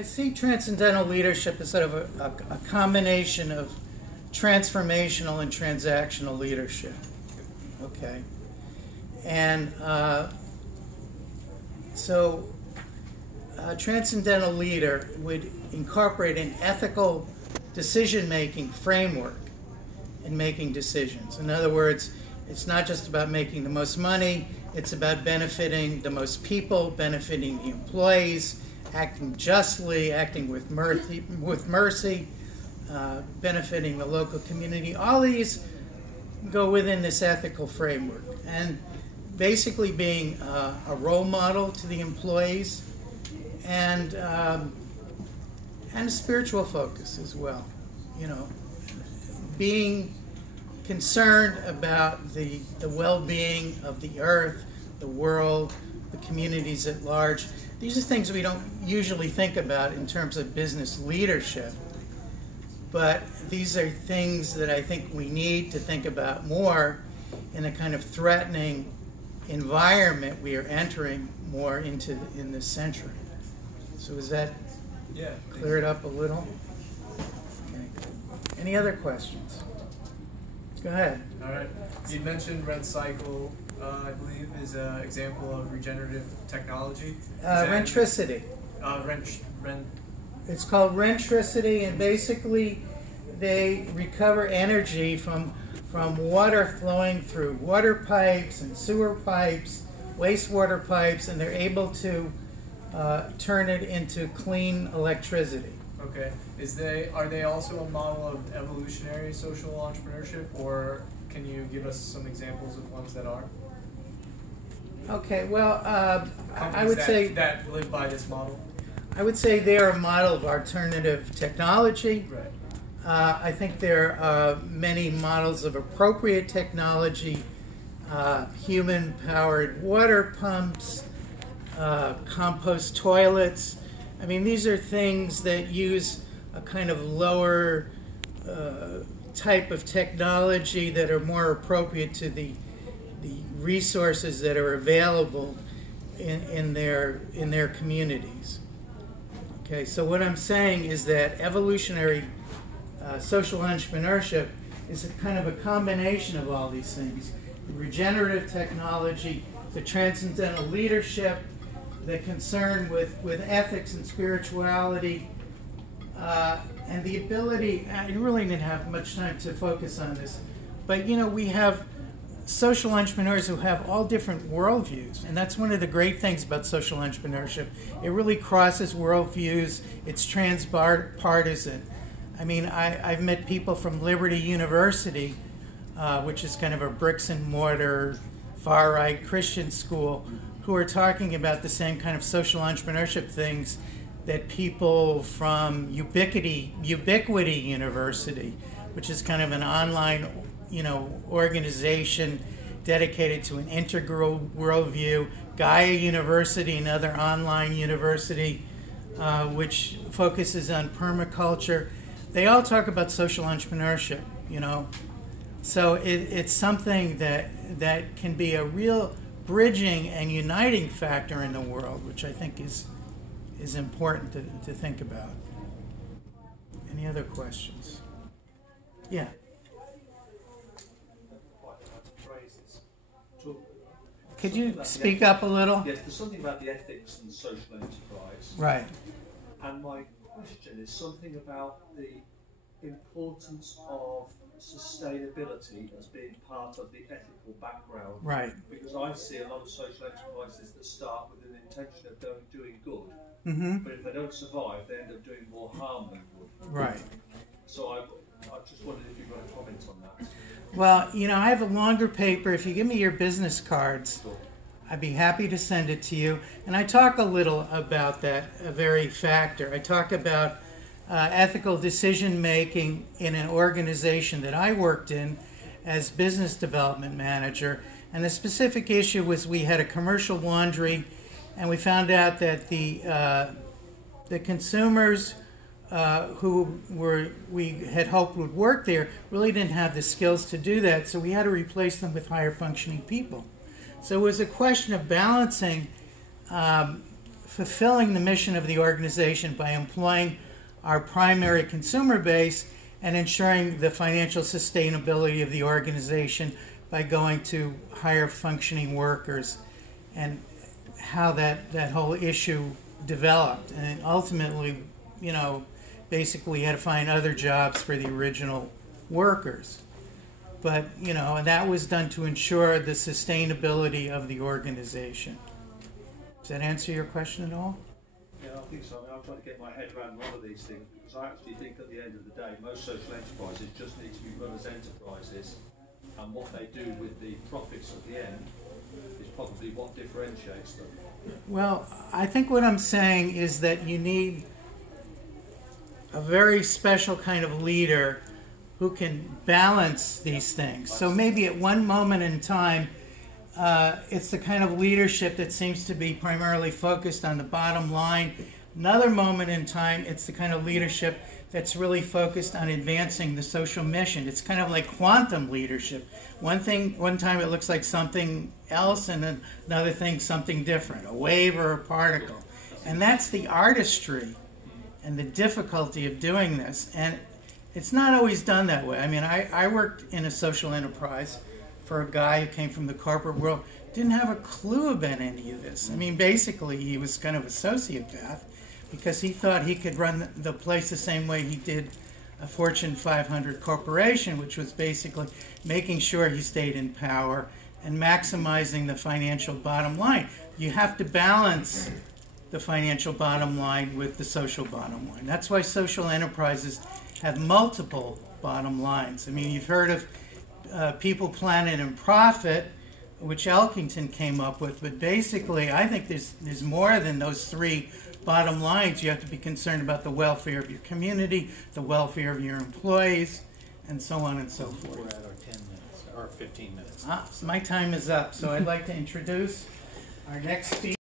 I see transcendental leadership as sort of a combination of transformational and transactional leadership. Okay. And so a transcendental leader would incorporate an ethical decision-making framework in making decisions. In other words, it's not just about making the most money, it's about benefiting the most people, benefiting the employees, acting justly, acting with mercy, benefiting the local community. All these go within this ethical framework. And basically being a role model to the employees, and a spiritual focus as well. You know, being concerned about the well-being of the earth, the world, the communities at large. These are things we don't usually think about in terms of business leadership, but these are things that I think we need to think about more in a kind of threatening environment we are entering more into in this century. So is that clear it up a little? Okay. Any other questions? Go ahead. All right. You mentioned Rent Cycle, I believe, is an example of regenerative technology. Rentricity. It's called rentricity, and basically they recover energy from water flowing through water pipes and sewer pipes, wastewater pipes, and they're able to turn it into clean electricity. Okay. Are they also a model of evolutionary social entrepreneurship, or can you give us some examples of ones that are? Okay, well, I would say that live by this model. I would say they are a model of alternative technology. Right. I think there are many models of appropriate technology, human-powered water pumps, compost toilets. I mean, these are things that use a kind of lower type of technology that are more appropriate to the resources that are available in their communities. Okay, so what I'm saying is that evolutionary social entrepreneurship is a kind of a combination of all these things: the regenerative technology, the transcendental leadership, the concern with ethics and spirituality, and the ability. I really didn't have much time to focus on this, but you know, we have social entrepreneurs who have all different worldviews, and that's one of the great things about social entrepreneurship. It really crosses worldviews. It's transpartisan. I mean, I've met people from Liberty University, which is kind of a bricks and mortar, far-right Christian school, who are talking about the same kind of social entrepreneurship things that people from Ubiquity University, which is kind of an online, organization dedicated to an integral worldview, Gaia University, another online university, which focuses on permaculture. They all talk about social entrepreneurship, So it's something that can be a real bridging and uniting factor in the world, which I think is important to think about. Any other questions? Yeah. Could you speak up a little? Yes, there's something about the ethics and social enterprise. Right. And my question is something about the importance of sustainability as being part of the ethical background. Right. Because I see a lot of social enterprises that start with an intention of doing good, but if they don't survive, they end up doing more harm than good. Right. So I just wondered if you've got a comment on that. Well, I have a longer paper. If you give me your business cards, I'd be happy to send it to you. And I talk a little about that very factor. I talk about ethical decision-making in an organization that I worked in as business development manager. And the specific issue was we had a commercial laundry, and we found out that the consumers who we had hoped would work there really didn't have the skills to do that, so we had to replace them with higher functioning people. So it was a question of balancing fulfilling the mission of the organization by employing our primary consumer base and ensuring the financial sustainability of the organization by going to higher functioning workers, and how that whole issue developed. And ultimately, you know, basically we had to find other jobs for the original workers. But, you know, and that was done to ensure the sustainability of the organization. Does that answer your question at all? Yeah, I think so. I mean, I'm trying to get my head around a lot of these things, because I actually think at the end of the day, most social enterprises just need to be run as enterprises, and what they do with the profits at the end is probably what differentiates them. Well, I think what I'm saying is that you need a very special kind of leader who can balance these things. So maybe at one moment in time, it's the kind of leadership that seems to be primarily focused on the bottom line. Another moment in time, it's the kind of leadership that's really focused on advancing the social mission. It's kind of like quantum leadership. One time it looks like something else, and then another thing something different, a wave or a particle. And that's the artistry and the difficulty of doing this. And it's not always done that way. I mean, I worked in a social enterprise for a guy who came from the corporate world, didn't have a clue about any of this. I mean, basically he was kind of a sociopath, because he thought he could run the place the same way he did a Fortune 500 corporation, which was basically making sure he stayed in power and maximizing the financial bottom line. You have to balance the financial bottom line with the social bottom line. That's why social enterprises have multiple bottom lines. I mean, you've heard of People, Planet, and Profit, which Elkington came up with, but basically I think there's more than those three bottom lines. You have to be concerned about the welfare of your community, the welfare of your employees, and so on and so forth. We're at our 10 minutes, or 15 minutes. My time is up, so I'd like to introduce our next speaker.